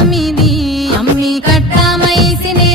తమ్మిది అమ్మి కట్టామైసినే